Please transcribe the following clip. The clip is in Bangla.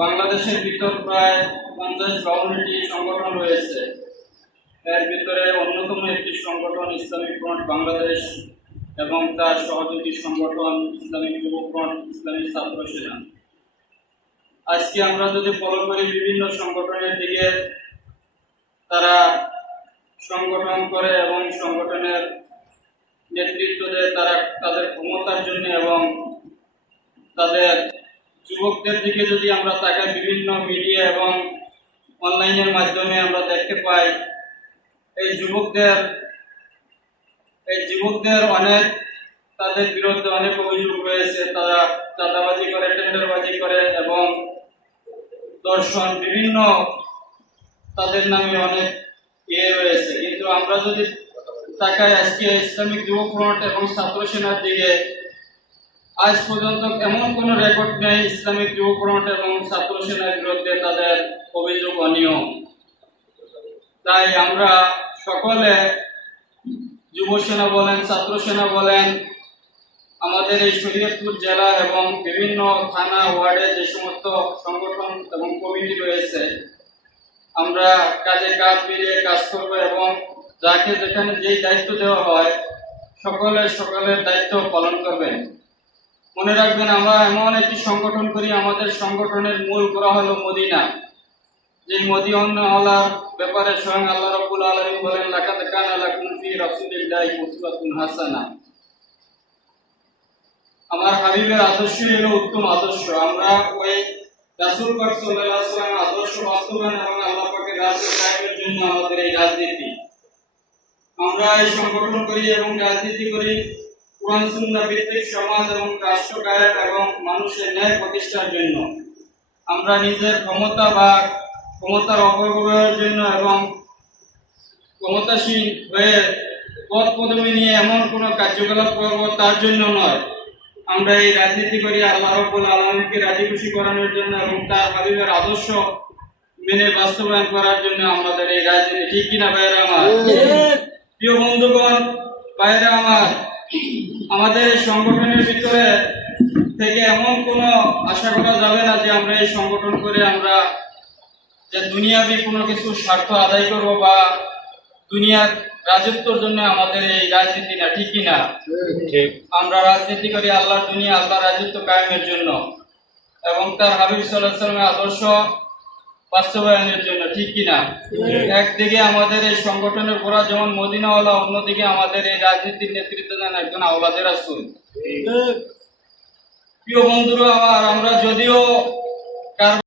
বাংলাদেশের ভিতর প্রায় 50-52টি সংগঠন রয়েছে। এর ভিতরে অন্যতম একটি সংগঠন ইসলামিক ফ্রন্ট বাংলাদেশ এবং তার সহযোগী সংগঠন ইসলামিক যুব ফ্রন্ট, ইসলামিক ছাত্র সেনা। আজকে আমরা যদি ফলো করি বিভিন্ন সংগঠনের দিকে, তারা সংগঠন করে এবং সংগঠনের নেতৃত্ব দেয় তারা তাদের ক্ষমতার জন্য, এবং তাদের যুবকদের দিকে যদি আমরা তাকাই, বিভিন্ন মিডিয়া এবং অনলাইনের মাধ্যমে আমরা দেখতে পাই এই যুবকদের অনেক, তাদের বিরুদ্ধে অনেক অভিযোগ রয়েছে। তারা চাঁদাবাজি করে, টেন্ডারবাজি করে এবং দর্শন, বিভিন্ন তাদের নামে অনেক রয়েছে। কিন্তু আমরা যদি তাকাই আজকে ইসলামিক যুব ফ্রন্ট এবং ছাত্র সেনার দিকে, আজ পর্যন্ত এমন কোনো রেকর্ড নেই ইসলামিক যুব ফ্রন্ট এবং ছাত্র সেনার বিরুদ্ধে তাদের অভিযোগ অনিয়ম। তাই আমরা সকলে, যুব সেনা বলেন, ছাত্র সেনা বলেন, আমাদের এই শরীয়তপুর জেলা এবং বিভিন্ন থানা ওয়ার্ডে যে সমস্ত সংগঠন এবং কমিটি রয়েছে, আমরা কাজে কাজ মিলিয়ে কাজ করবো এবং যাকে যেখানে যেই দায়িত্ব দেওয়া হয় সকলের দায়িত্ব পালন করবেন। মনে রাখবেন, আমরা এমন একটি সংগঠন করি, আমাদের সংগঠনের মূল গোড়া হলো মদিনা। যে মদিনাওয়ালার ব্যাপারে স্বয়ং আল্লাহ রাব্বুল আলামিন বলেন, লাকাদ কানা লাকুম ফি রাসূলিল্লাহি উসওয়াতুন হাসানাহ। আমার হাবিবের আদর্শই হলো উত্তম আদর্শ। আমরা ওই রাসূল পাক সাল্লাল্লাহু আলাইহি ওয়াসাল্লামের আদর্শ বাস্তবায়ন এবং আল্লাহ পাকের রাসূল কায়েমের জন্য আমাদের এই রাজনীতি। আমরা এই সংগঠন করি এবং রাজনীতি করি কোরআন সুন্নাহ ভিত্তিক সমাজ এবং রাষ্ট্র কায়েম এবং মানুষের ন্যায় প্রতিষ্ঠার জন্য। আমরা নিজের ক্ষমতার অপব্যবহারের জন্য এবং ক্ষমতাসীন হয়ে পদ পদবি নিয়ে এমন কোনো কার্যকলাপ করব তার জন্য নয়। আমরা এই রাজনীতি করি আল্লাহ রাব্বুল আলামিনকে রাজি খুশি করানোর জন্য এবং তার হাবিবের আদর্শ মেনে বাস্তবায়ন করার জন্য আমাদের এই রাজনীতি। ঠিক কিনা ভাইয়েরা আমার? প্রিয় বন্ধুগণ, ভাইয়েরা আমার, আমাদের এই সংগঠনের ভিতরে থেকে এমন কোনো আশা করা যাবে না যে আমরা এই সংগঠন করে আমরা যে দুনিয়াবি কোনো কিছু স্বার্থ আদায় করব বা দুনিয়ার রাজত্বর জন্য আমাদের এই রাজনীতি না। ঠিক কিনা? আমরা রাজনীতি করি আল্লাহর দুনিয়া, আল্লাহর রাজত্ব কায়েমের জন্য এবং তার হাবিব সাল্লাল্লাহু আলাইহি ওয়াসাল্লামের আদর্শ বাস্তবায়নের জন্য। ঠিক কিনা? একদিকে আমাদের এই সংগঠনের গোড়া যেমন মদিনাওয়ালা, অন্যদিকে আমাদের এই রাজনীতির নেতৃত্ব দেন একজন আওলাদে রাসূল। প্রিয় বন্ধুরা আমার, আমরা যদিও